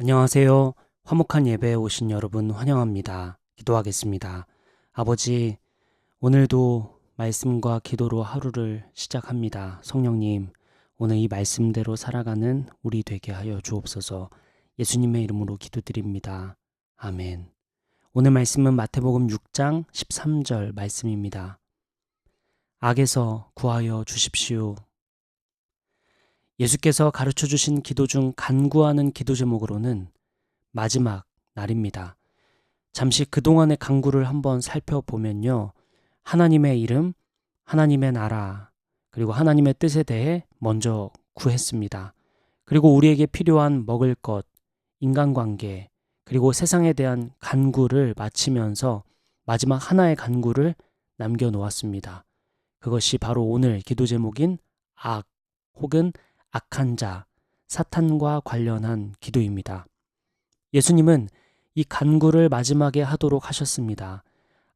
안녕하세요. 화목한 예배에 오신 여러분 환영합니다. 기도하겠습니다. 아버지, 오늘도 말씀과 기도로 하루를 시작합니다. 성령님, 오늘 이 말씀대로 살아가는 우리 되게 하여 주옵소서 예수님의 이름으로 기도드립니다. 아멘. 오늘 말씀은 마태복음 6장 13절 말씀입니다. 악에서 구하여 주십시오. 예수께서 가르쳐 주신 기도 중 간구하는 기도 제목으로는 마지막 날입니다. 잠시 그동안의 간구를 한번 살펴보면요. 하나님의 이름, 하나님의 나라, 그리고 하나님의 뜻에 대해 먼저 구했습니다. 그리고 우리에게 필요한 먹을 것, 인간관계, 그리고 세상에 대한 간구를 마치면서 마지막 하나의 간구를 남겨놓았습니다. 그것이 바로 오늘 기도 제목인 악 혹은 악한 자, 사탄과 관련한 기도입니다. 예수님은 이 간구를 마지막에 하도록 하셨습니다.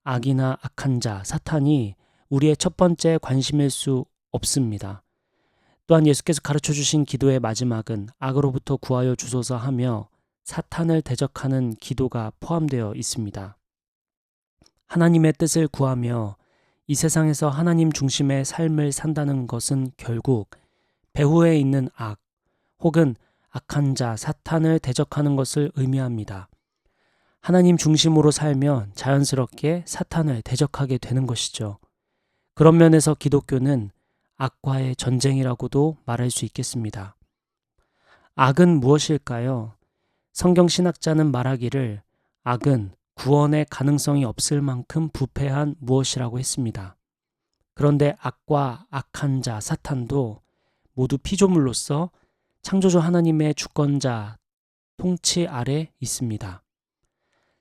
악이나 악한 자, 사탄이 우리의 첫 번째 관심일 수 없습니다. 또한 예수께서 가르쳐 주신 기도의 마지막은 악으로부터 구하여 주소서 하며 사탄을 대적하는 기도가 포함되어 있습니다. 하나님의 뜻을 구하며 이 세상에서 하나님 중심의 삶을 산다는 것은 결국 배후에 있는 악 혹은 악한 자, 사탄을 대적하는 것을 의미합니다. 하나님 중심으로 살면 자연스럽게 사탄을 대적하게 되는 것이죠. 그런 면에서 기독교는 악과의 전쟁이라고도 말할 수 있겠습니다. 악은 무엇일까요? 성경 신학자는 말하기를 악은 구원의 가능성이 없을 만큼 부패한 무엇이라고 했습니다. 그런데 악과 악한 자, 사탄도 모두 피조물로서 창조주 하나님의 주권자 통치 아래 있습니다.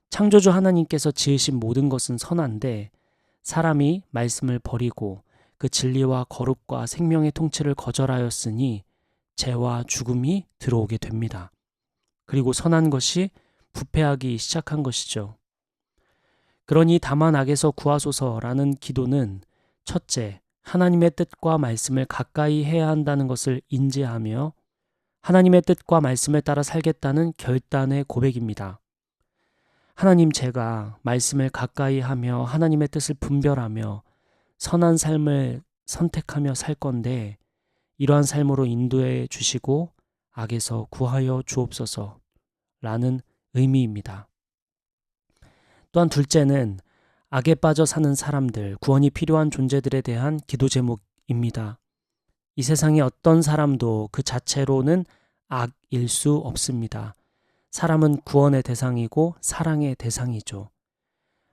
창조주 하나님께서 지으신 모든 것은 선한데 사람이 말씀을 버리고 그 진리와 거룩과 생명의 통치를 거절하였으니 죄와 죽음이 들어오게 됩니다. 그리고 선한 것이 부패하기 시작한 것이죠. 그러니 다만 악에서 구하소서라는 기도는 첫째, 하나님의 뜻과 말씀을 가까이 해야 한다는 것을 인지하며 하나님의 뜻과 말씀을 따라 살겠다는 결단의 고백입니다. 하나님 제가 말씀을 가까이 하며 하나님의 뜻을 분별하며 선한 삶을 선택하며 살 건데 이러한 삶으로 인도해 주시고 악에서 구하여 주옵소서 라는 의미입니다. 또한 둘째는 악에 빠져 사는 사람들, 구원이 필요한 존재들에 대한 기도 제목입니다. 이 세상의 어떤 사람도 그 자체로는 악일 수 없습니다. 사람은 구원의 대상이고 사랑의 대상이죠.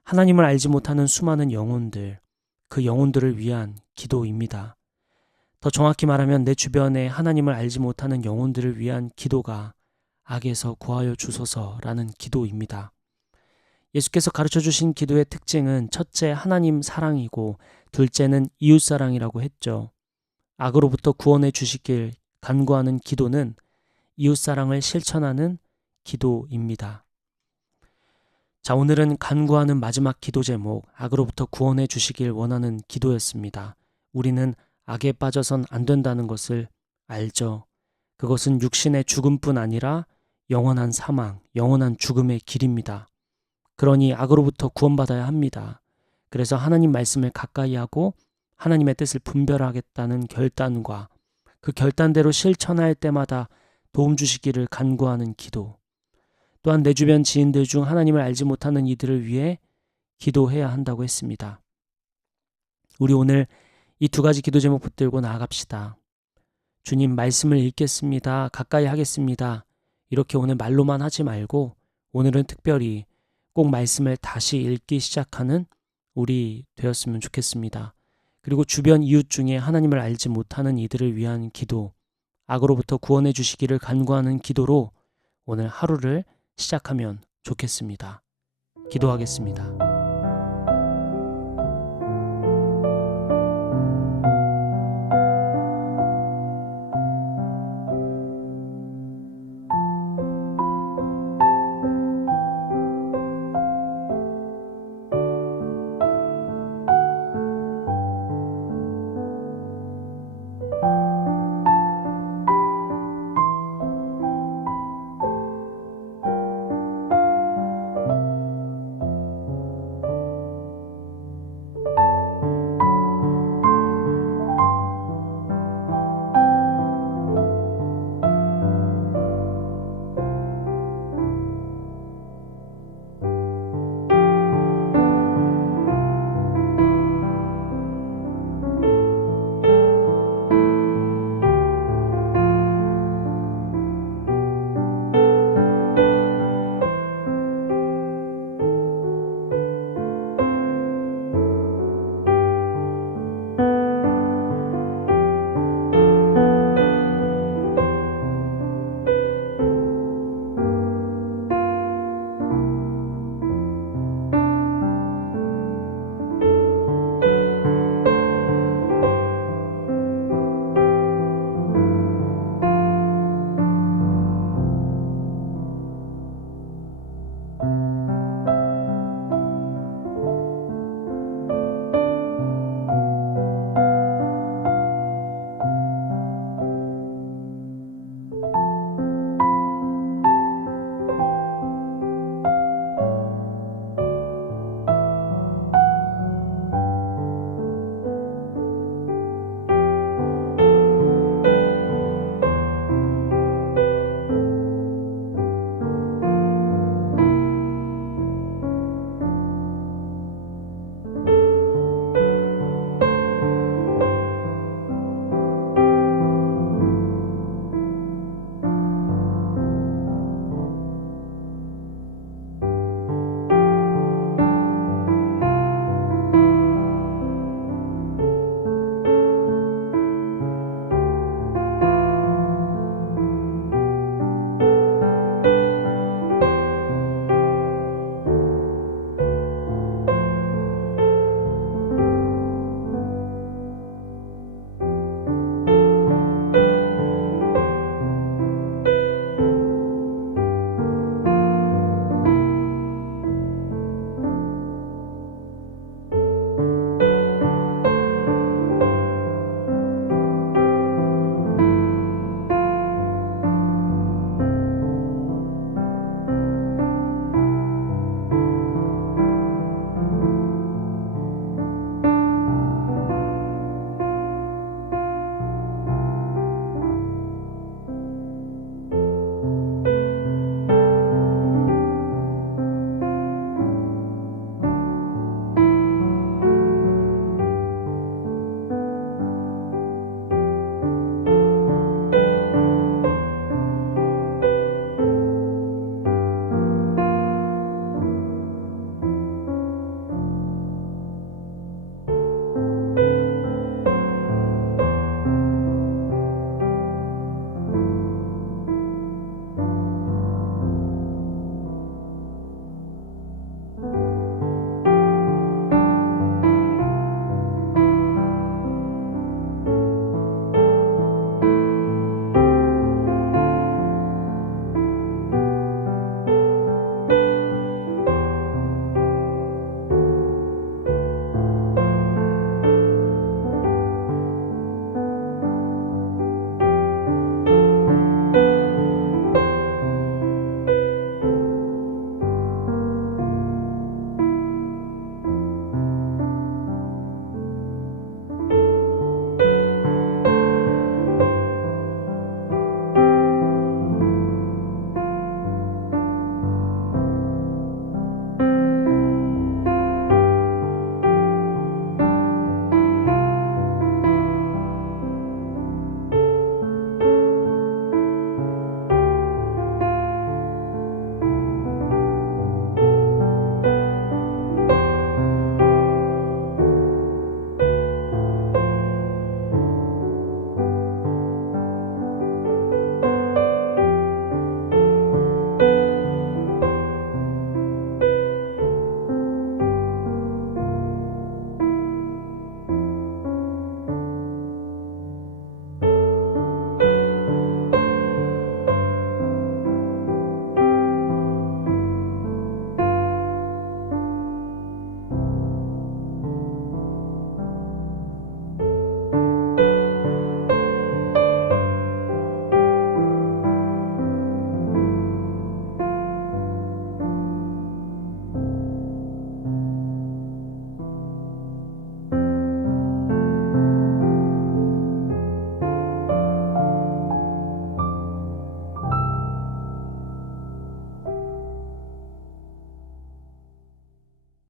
하나님을 알지 못하는 수많은 영혼들, 그 영혼들을 위한 기도입니다. 더 정확히 말하면 내 주변에 하나님을 알지 못하는 영혼들을 위한 기도가 악에서 구하여 주소서라는 기도입니다. 예수께서 가르쳐 주신 기도의 특징은 첫째 하나님 사랑이고 둘째는 이웃 사랑이라고 했죠. 악으로부터 구원해 주시길 간구하는 기도는 이웃 사랑을 실천하는 기도입니다. 자, 오늘은 간구하는 마지막 기도 제목, 악으로부터 구원해 주시길 원하는 기도였습니다. 우리는 악에 빠져선 안 된다는 것을 알죠. 그것은 육신의 죽음뿐 아니라 영원한 사망, 영원한 죽음의 길입니다. 그러니 악으로부터 구원받아야 합니다. 그래서 하나님 말씀을 가까이 하고 하나님의 뜻을 분별하겠다는 결단과 그 결단대로 실천할 때마다 도움 주시기를 간구하는 기도. 또한 내 주변 지인들 중 하나님을 알지 못하는 이들을 위해 기도해야 한다고 했습니다. 우리 오늘 이 두 가지 기도 제목 붙들고 나아갑시다. 주님 말씀을 읽겠습니다. 가까이 하겠습니다. 이렇게 오늘 말로만 하지 말고 오늘은 특별히 꼭 말씀을 다시 읽기 시작하는 우리 되었으면 좋겠습니다. 그리고 주변 이웃 중에 하나님을 알지 못하는 이들을 위한 기도, 악으로부터 구원해 주시기를 간구하는 기도로 오늘 하루를 시작하면 좋겠습니다. 기도하겠습니다.